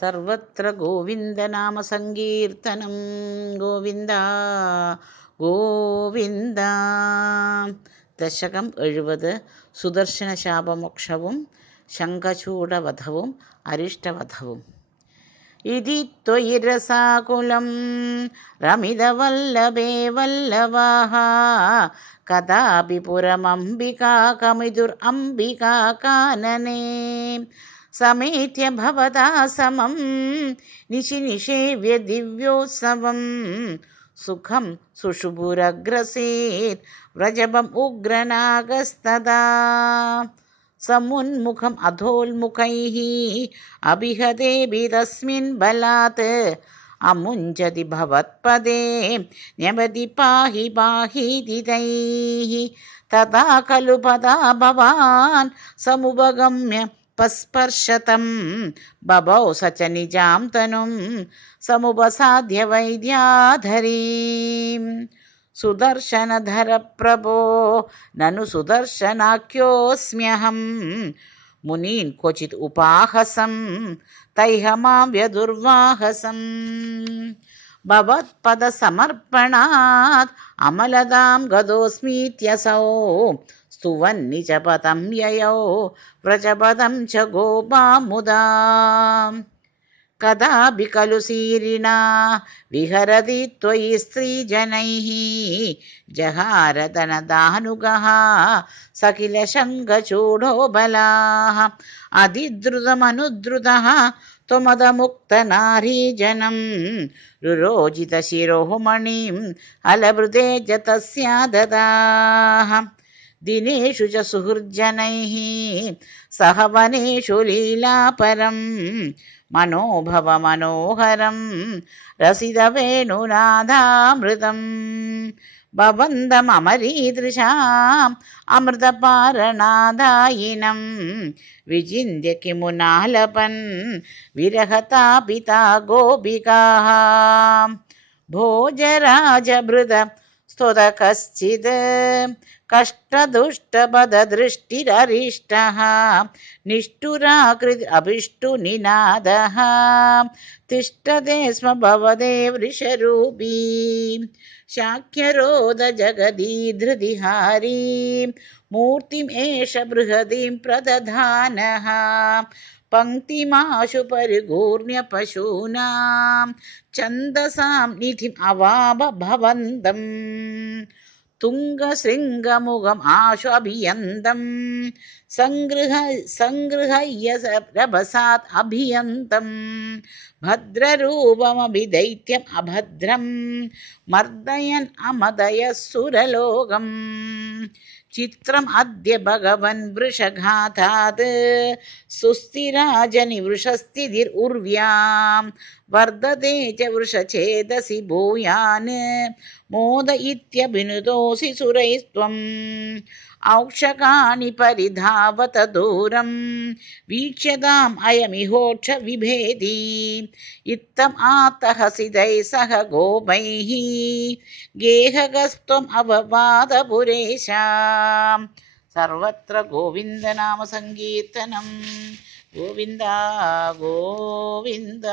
സർവത്ര ഗോവിന്ദനാമസങ്കീർത്തനം. ഗോവിന്ദ ഗോവിന്ദ. ദശകം 70. സുദർശന ശാപമോക്ഷവും ശംഖചൂഡവധവും അരിഷ്ടവധവും. ഇതി ത്വയി രസാകുലം രമിതവല്ലഭേ വല്ലവാഃ കഥാപി പുരമംബികാകമിതുർ അംബികാകാനനേ സമേത്യ ഭവതാ സമം നിശിനിഷേവ്യ ദിവ്യോത്സവം സുഖം സുഷുഭുരഗ്രസേത് വ്രജപം ഉഗ്രനാഗസ്തദാ സമുന്മുഖം അധോന്മുഖൈഃ അഭിഹതേഭി തസ്മിൻ ബലാത് അമുഞ്ചതി ഭവത്പദേ ന്യവതി പാഹി പാഹീതി തൈഃ തഥാ ഖലു പദാ ഭവാൻ സമുപഗമ്യ പസ്പർശതം ബഭൗ സ ച നിജാം തനും സമുപസാദ്യ വൈദ്യാധരീം. സുദർശനധര പ്രഭോ നനു സുദർശനാഖ്യോസ്മ്യഹം മുനീൻ ക്വചിത് ഉപാഹസം തൈഹ മാം വ്യദുർവാഹസം ഭവത്പദസമർപ്പണാത് അമലതാം ഗതോസ്മീത്യസൗ സ്തുവന്നി ച പദം യയൗ വ്രജപദം ച ഗോപാമുദാ കഥാപി ഖലു സീരിണാ വിഹരതി ത്വയി സ്ത്രീജനൈഃ ജഹാരതനദാനുഗഃ സകില ശംഖചൂഡോ ബലാഃ അതിദ്രുതമനുദ്രുതഃ ത്വമദമുക്തനാരീജനം രുരോജിതശിരോമണിം അലഭൃതേജ തസ്യാ ദദാഃ ദിനേഷു ച സുഹൃജ്ജനൈഃ സഹ വനേഷു ലീലാപരം മനോഭവ മനോഹരം രസിതവേണുനാഥാമൃതം ഭവന്തമരീദൃശാം അമൃതപാരണാദായിനം വിചിന്യ കിമുനാലപൻ വിരഹതാപിതാ ഗോപികാഃ ഭോജരാജഭൃത സ്തുത കശ്ചിത് കഷ്ടദുഷ്ടപദദൃഷ്ടിരരിഷ്ടഃ നിഷ്ഠുരാകൃതി അഭിഷ്ടുനിനാദഃ തിഷ്ഠതേ സ്മ ഭവതേ വൃഷരൂപീ ശാക്യരോധ ജഗദീധൃതിഹാരീ മൂർത്തിം ഏഷ ബൃഹദീം പ്രദധാനഃ പങ്ക്തിമാശു പരിഗൂർണ്യ പശൂനാം ഛന്ദസാം നിധിം അവാപ ഭവന്തം തുംഗശൃംഗമുഖം ആശു അഭിയന്തം സംഗൃഹയ്യ രഭസാത് അഭിയന്തം ഭദ്രരൂപമഭിദൈത്യം അഭദ്രം മർദയൻ അമദയസുരലോകം ചിത്രം അദ്യ ഭഗവൻ വൃഷഘാതാത് സുസ്ഥിരാജനി വൃഷസ്ഥിതിർ ഉർവ്യാം വർദ്ധതേ ച വൃഷഛേദസി ഭൂയാൻ മോദയിത്യഭിനുതോസി സുരൈസ്ത്വം ഔക്ഷകാണി പരിധാവത ദൂരം വീക്ഷ്യതാം അയമിഹോക്ഷ വിഭേദി ഇത്തം ആതഹസിതൈ സഹ ഗോപൈഃ ഗേഹഗസ്ത്വം അവവാദപുരേശാം. സർവത്ര ഗോവിന്ദനാമ സങ്കീർത്തനം. ഗോവിന്ദ ഗോവിന്ദ.